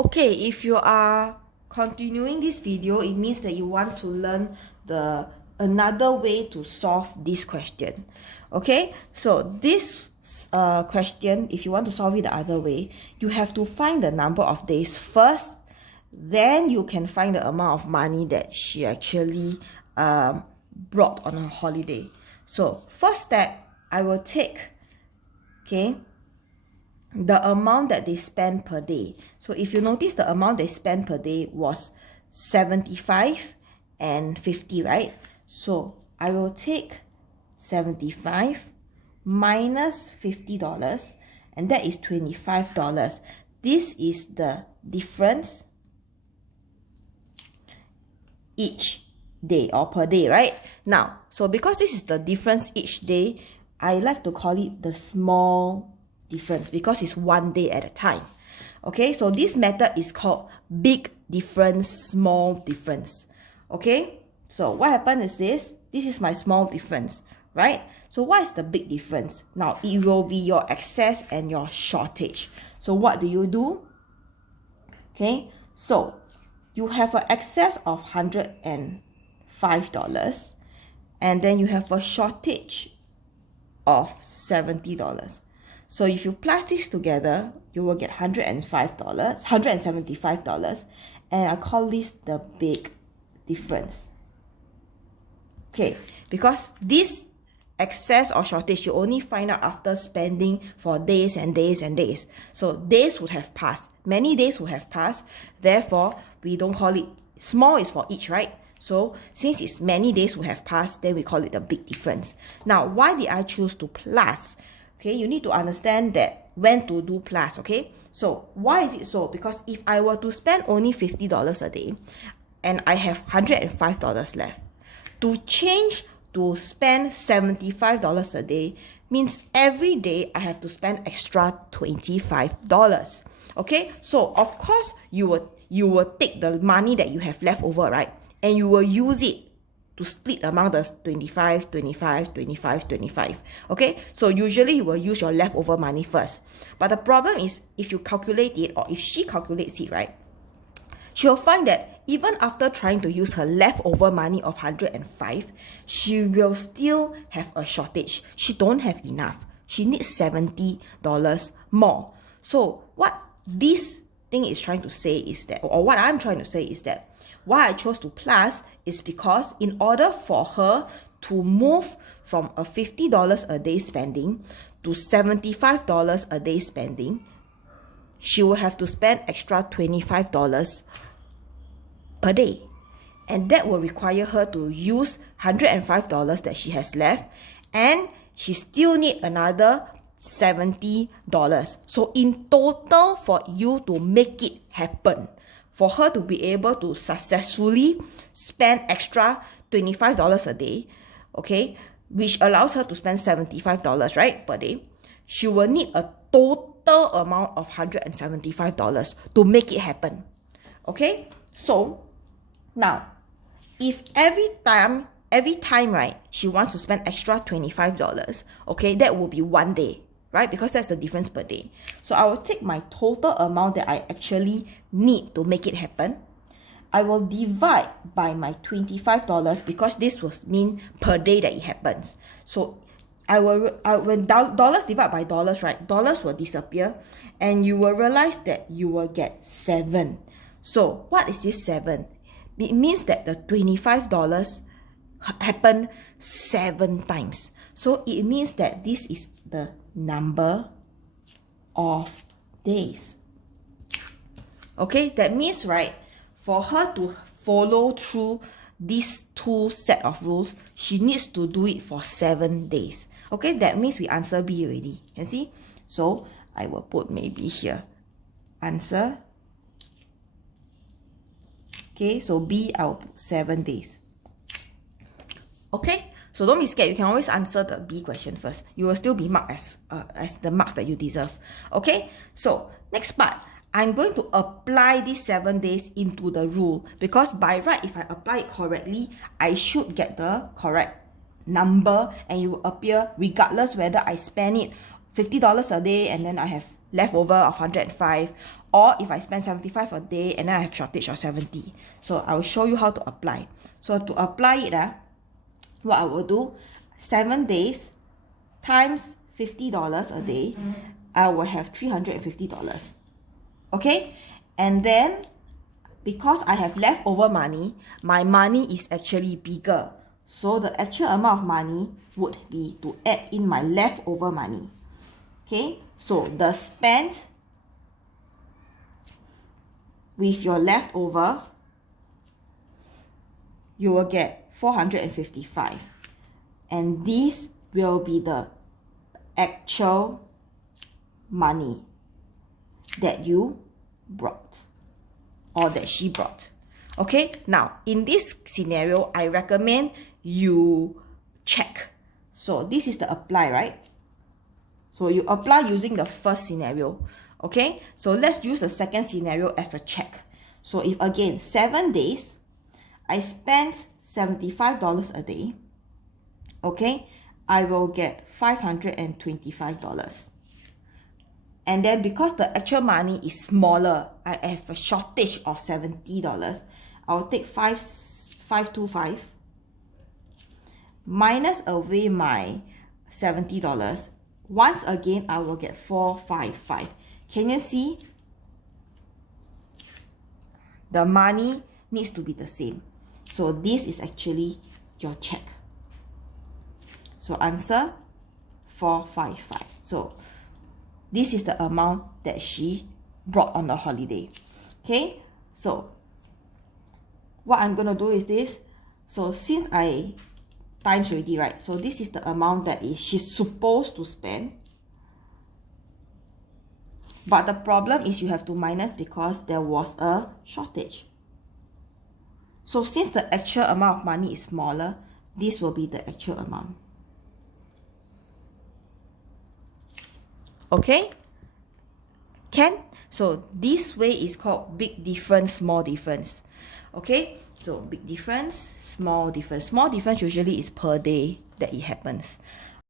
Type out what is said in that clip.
Okay, if you are continuing this video, it means that you want to learn another way to solve this question. Okay, so this question, if you want to solve it the other way, you have to find the number of days first, then you can find the amount of money that she actually brought on her holiday. So first step, I will take, okay, the amount that they spend per day. So if you notice, the amount they spend per day was 75 and 50, right? So I will take 75 minus $50, and that is $25. This is the difference each day or per day, right? Now, so because this is the difference each day, I like to call it the small difference because it's one day at a time. Okay, so this method is called big difference, small difference. Okay, so what happened is this is my small difference, right? So what is the big difference? Now it will be your excess and your shortage. So what do? Okay, so you have an excess of $105, and then you have a shortage of $70. So if you plus this together, you will get $175, and I call this the big difference. Okay, because this excess or shortage you only find out after spending for days and days and days. So days would have passed, many days would have passed, therefore we don't call it, small is for each, right? So since it's many days would have passed, then we call it the big difference. Now, why did I choose to plus? Okay, you need to understand that when to do plus, okay? So why is it so? Because if I were to spend only $50 a day and I have $105 left, to change to spend $75 a day means every day I have to spend extra $25. Okay, so of course you will take the money that you have left over, right? And you will use it to split among the 25, 25, 25, 25. Okay, so usually you will use your leftover money first. But the problem is, if you calculate it, or if she calculates it, right, she'll find that even after trying to use her leftover money of 105, she will still have a shortage. She don't have enough. She needs $70 more. So what this thing is trying to say is that, or what I'm trying to say is that, why I chose to plus is because in order for her to move from a $50 a day spending to $75 a day spending, she will have to spend extra $25 per day. And that will require her to use $105 that she has left, and she still need another $70. So in total, for you to make it happen, for her to be able to successfully spend extra $25 a day, okay, which allows her to spend $75, right, per day, she will need a total amount of $175 to make it happen. Okay, so now, if every time, right, she wants to spend extra $25, okay, that will be one day, right? Because that's the difference per day. So I will take my total amount that I actually need to make it happen. I will divide by my $25 because this will mean per day that it happens. So when dollars divide by dollars, right, dollars will disappear, and you will realize that you will get 7. So what is this 7? It means that the $25 happened 7 times. So it means that this is the number of days. Okay, that means, right, for her to follow through these 2 set of rules, she needs to do it for 7 days. Okay, that means we answer B already. Can see? So I will put maybe here, answer. Okay, so B, I'll put 7 days. Okay, so don't be scared. You can always answer the B question first. You will still be marked as the marks that you deserve. Okay, so next part, I'm going to apply these 7 days into the rule, because by right, if I apply it correctly, I should get the correct number, and it will appear regardless whether I spend it $50 a day and then I have leftover of 105, or if I spend 75 a day and then I have shortage of 70. So I will show you how to apply. So to apply it, what I will do, 7 days times $50 a day, I will have $350. Okay, and then because I have leftover money, my money is actually bigger. So the actual amount of money would be to add in my leftover money. Okay, so the spent with your leftover, you will get 455. And this will be the actual money that you brought or that she brought. Okay, now in this scenario, I recommend you check. So this is the apply, right? So you apply using the first scenario. Okay, so let's use the second scenario as a check. So if again 7 days, I spent $75 a day, okay, I will get $525. And then because the actual money is smaller, I have a shortage of $70, I'll take 525 minus away my $70. Once again, I will get 455. Can you see? The money needs to be the same. So this is actually your check. So answer 455. So this is the amount that she brought on the holiday. Okay, so what I'm going to do is this. So since I times already, right? So this is the amount that she's supposed to spend. But the problem is you have to minus because there was a shortage. So since the actual amount of money is smaller, this will be the actual amount. Okay? Can? So this way is called big difference, small difference. Okay? So big difference, small difference. Small difference usually is per day that it happens.